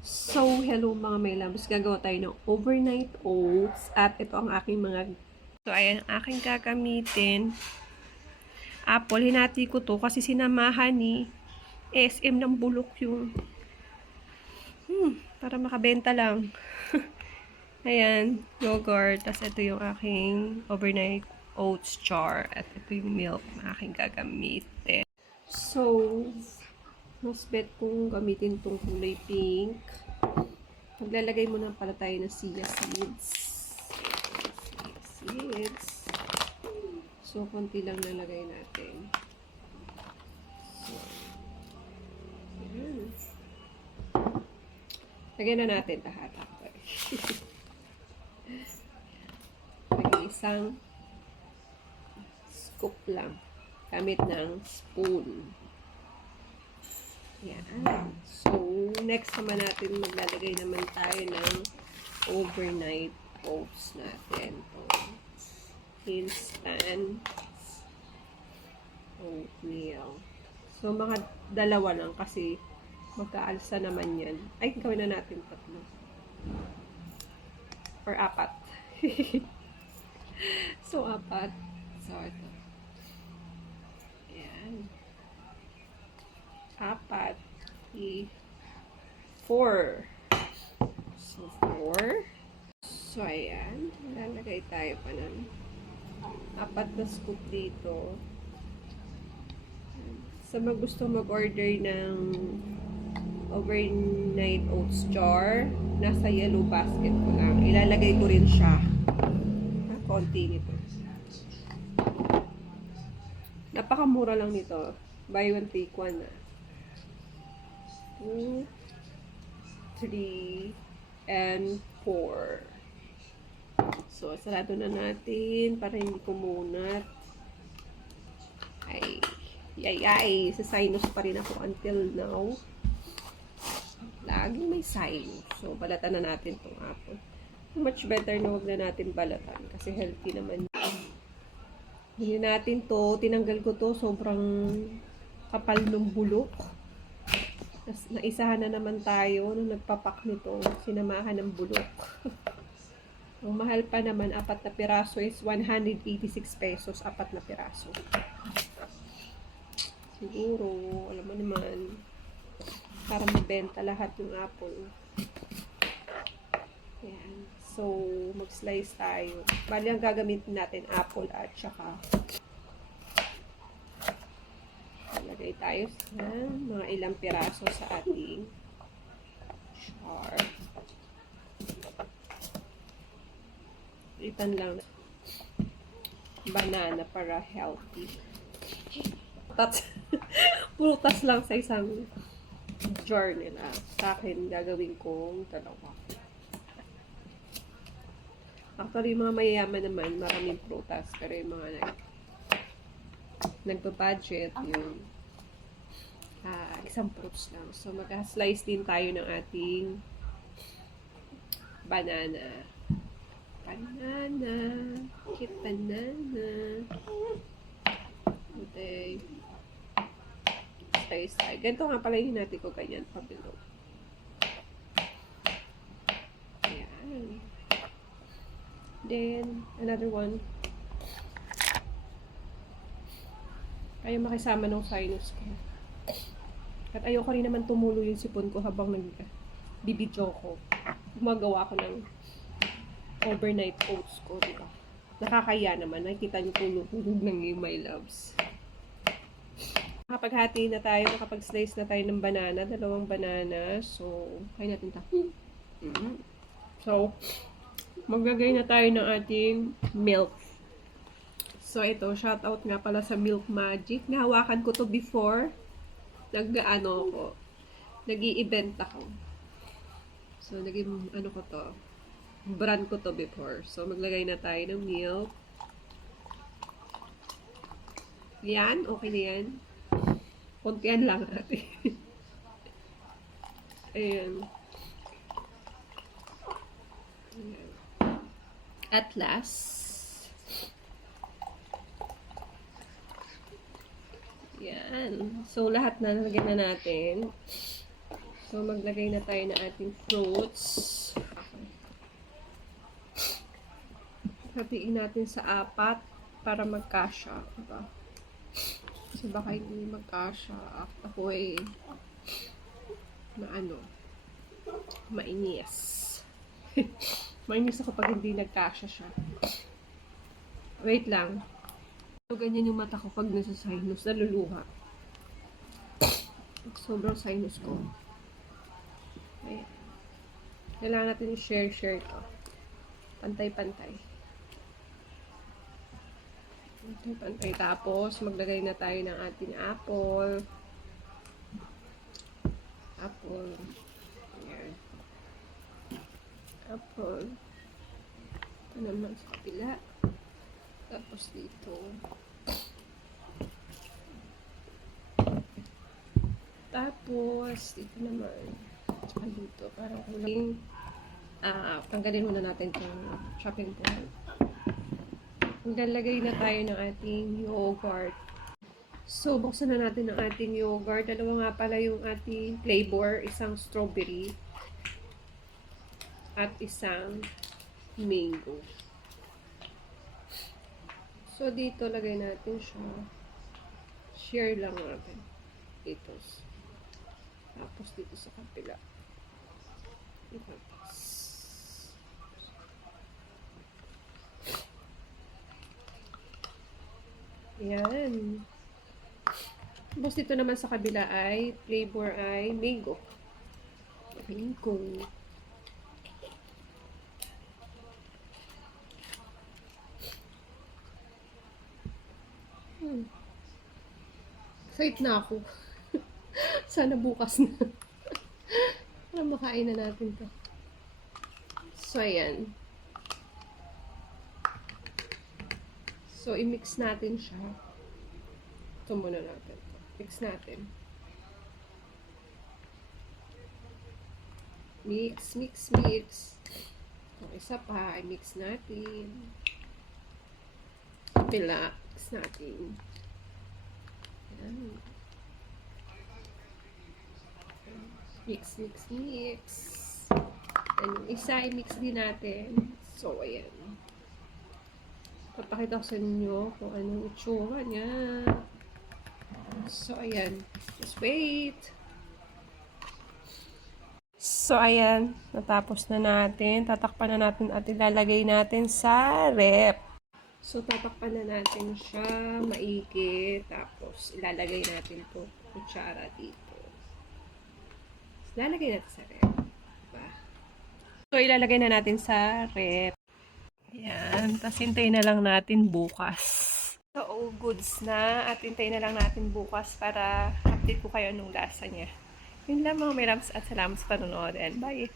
So, hello mga may loves. Gagawa tayo ng overnight oats. At ito ang aking mga... So, ayan ang aking gagamitin. Apple, hinati ko to kasi sinamahan ni SM ng bulok yung... para makabenta lang. Ayan, yogurt. Tapos ito yung aking overnight oats jar. At ito yung milk na aking gagamitin. So, mas bet kong gamitin tong kulay pink. Maglalagay muna pala tayo ng chia seeds. So, konti lang nalagay natin. So, yan. Lagay na natin lahat. Lagay isang scoop lang. Gamit ng spoon. Yan. So, next naman natin maglalagay naman tayo ng overnight oats natin. Instant oatmeal. So, mga dalawa lang kasi magkaalsa naman yan. Ay, gawin na natin 3. Or 4. So, 4. So, ito. Ayan. 4. 4. So, 4. So, ayan. Lalagay tayo pa ng 4 na scoop dito. Sa mga gusto mag-order ng overnight oats jar, nasa yellow basket ko lang. Ilalagay ko rin siya. Konti nito. Napakamura lang nito. Buy one, take one na. 2, 3, and 4. So, sarado na natin para hindi kumunat. Ay, sa sinus pa rin ako until now. Laging may sinus. So, balatan na natin itong apple. Much better na huwag na natin balatan kasi healthy naman. Hindi natin to, tinanggal ko to, sobrang kapal ng bulok. Tapos, naisahan na naman tayo nung nagpapak nito, sinamahan ng bulok. Ang mahal pa naman, 4 na piraso is 186 pesos, 4 na piraso. Siguro, alam mo naman, para mabenta lahat yung apple. Ayan. So, mag-slice tayo. Bali, ang gagamitin natin, apple at saka lagay tayo sa mga ilang piraso sa ating jar. Itan lang banana para healthy. Prutas lang sa isang jar nila. Sa akin, gagawin kong 2. Actually, mga mayayaman naman, maraming prutas. Pero yung mga nagpa-budget, yung isang fruits lang. So, mag-slice din tayo ng ating banana. Cute banana. Okay. Slice tayo. Ganito nga pala yung hinati ko ganyan pa below. Ayan. Then, another one. Ayaw makisama ng sinus ko. At ayoko rin naman tumulo yung sipon ko habang nagbibidyo ko. Gumagawa ko ng overnight oats ko, diba? Nakakaya naman. Nakikita niyo tulog ng my loves. Nakapaghati na tayo, nakapag-slice na tayo ng banana, 2 banana. So, kain natin ito. So, maglagay na tayo ng ating milk. So, ito, shout out nga pala sa Milk Magic. Nahawakan ko to before. Nag-i-event ako. So, naging, ko to. Brand ko to before. So, maglagay na tayo ng milk. Yan, okay na yan. Kuntian lang natin. Ayan. At last, yan. So, lahat na nalagyan na natin. So, maglagay na tayo ng ating fruits. Hatiin natin sa 4 para magkasya. Diba? Kasi baka hindi magkasya. Ako mainis. Mainis ako pag hindi nagkasya siya. Wait lang. So, ganyan yung mata ko pag nasa sinus. Naluluha. Sobrang sinus ko. Ayan. Kailangan natin i-share to. Pantay-pantay. Pantay-pantay. Tapos, maglagay na tayo ng ating apple. Apple. Ayan. Apple. Ito naman sa kapila. Tapos dito. Tapos, dito naman. Tsaka dito. Parang kulang. Tanggalin muna natin itong chopping board. Maglalagay na tayo ng ating yogurt. So, buksan na natin ang ating yogurt. Dalawa nga pala yung ating flavor. Isang strawberry. At isang mango. So, dito lagay natin siya. Share lang natin. Dito. Tapos dito sa kapila. Tapos. Yan. Tapos dito naman sa kabila ay flavor ay mango. Mango. Excited na ako. Sana bukas na. Para makain na natin to. So, ayan. So, i-mix natin siya. Ito muna natin. Mix natin. Mix, mix, mix. So, isa pa. I-mix natin. Pila. Mix natin. Ayan. Mix, mix, mix. And yung isa, i-mix din natin. So, ayan. Papakita ko sa inyo kung anong itsura niya. So, ayan. Just wait. So, ayan. Natapos na natin. Tatakpan na natin at ilalagay natin sa rep. So, tatakpan na natin siya maigi. Tapos, ilalagay natin to kutsara dito. Ilalagay natin sa rep. Diba? So, ilalagay na natin sa rep. Ayan. Tapos, hintayin na lang natin bukas. So, all goods na. At hintayin na lang natin bukas para update ko kayo anong lasa niya. Yun lang mga mirams at salamat sa panonood. And bye!